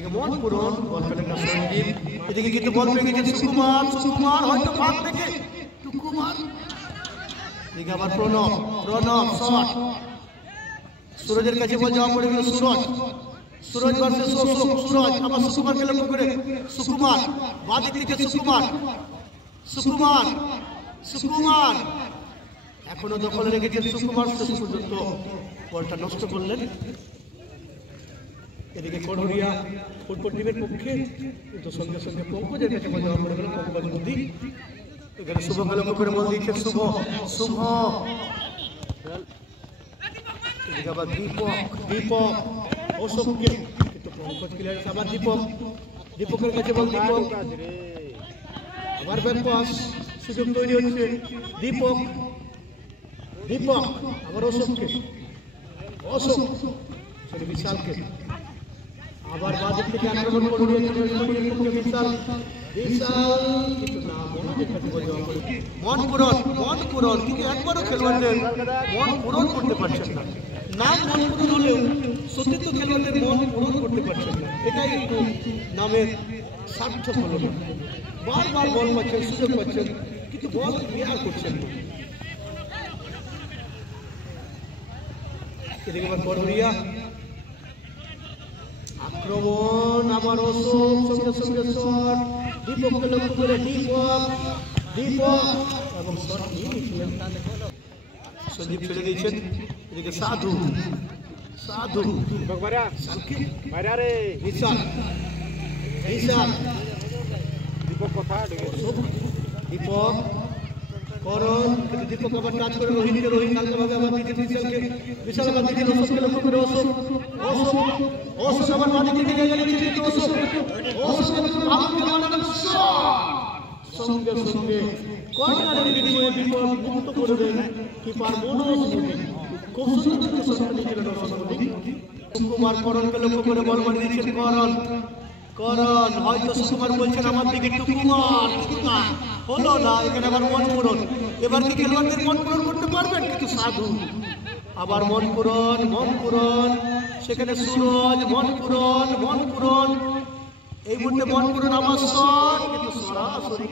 এদিকে মন পূরণ বল পেলেন না সঞ্জীব, এদিকে কিন্তু বল পেয়ে গেছেন সুকুমার, সুকুমার হয়তো ফাঁক থেকে সুকুমার, এদিকে আবার প্রণব, প্রণব শট, সুরজের কাছে বল যাওয়া পড়ে গেল সুরজ, সুরজ ভার্সেস সুরজ, আবার সুকুমারকে লক্ষ্য করে সুকুমার, বাঁ দিক থেকে সুকুমার, সুকুমার, সুকুমার এখনো দখলে রেখেছেন সুকুমার, শেষ পর্যন্ত বলটা নষ্ট করলেন। এদিকে কড়হরিয়া ফুটবল টিমের পক্ষে, কিন্তু সঙ্গে সঙ্গে পঙ্কজের কাছে বল যাওয়া পড়ে গেল পঙ্কজ মোদী, এখানে শুভকে লক্ষ্য করে বল দিচ্ছেন শুভ, শুভ এদিকে আবার দীপক, দীপক অশোককে, কিন্তু পঙ্কজ ক্লিয়ারেন্স আবার দীপক, দীপকের কাছে বল দীপক, আবার ব্যাকপাস, সুযোগ তৈরি হচ্ছে দীপক, দীপক আবার অশোককে, অশোক সেটা বিশালকে, আবার বাদিক থেকে আক্রমণ করবে বিশাল, বিশাল কিন্তু না মনোজের কাছে বল যাওয়া পড়ে মন পূরণ, মন পূরণ, কিন্তু একবারও খেলোয়াড়দের মন পূরণ করতে পারছেন না, নাম মন পূরণ হলেও সত্যি তো খেলোয়াড়দের মন পূরণ করতে পারছেন না, এটাই একটু নামের সার্থক হলো না, বারবার বল পাচ্ছেন, সুযোগ পাচ্ছেন, কিন্তু বল ক্লিয়ার করছেন না। এদিকে আবার কড়হরিয়া আক্রমণ, আবার অশোক সঙ্গে সঙ্গে শট, দীপককে লক্ষ্য করে দীপক, দীপক এবং শট নিয়ে নিয়েছিলেন সঞ্জীব, ছেড়ে দিয়েছেন। এদিকে সাধু, সাধু বিশাল, বিশাল দীপক কথা দীপক করণ, কিন্তু দীপক আবার টাচ করে রোহিতকে, রোহিত হালকাভাবে আবার দিকে বিশালকে, বিশাল আবার দিকে অশোককে লক্ষ্য করে অশোক, অশোক, অশোক আবার বাঁ দিকে জায়গা নিচ্ছে কিন্তু অশোক, অশোক সঙ্গে সঙ্গে কর্নারের বিনিময়ে বিপদ মুক্ত করে দেন কিপার মনোজ মোদী, খুব সুন্দর শটটা নিয়েছিলেন মনোজ মোদী। সুকুমার করণকে লক্ষ্য করে বল মারিয়ে দিচ্ছেন করণ, করণ হয়তো সুকুমার বলছেন আমার দিকে টুকুমার, হলো না, এখানে আবার মন পূরণ, এবার কি খেলোয়াড়দের মন পূরণ করতে পারবেন, কিন্তু সাধু আবার মন পূরণ, মন পূরণ, সেখানে সুরজ মন পূরণ, মন পূরণ, এই মুহূর্তে মন পূরণ আবার শট, কিন্তু সরাসরি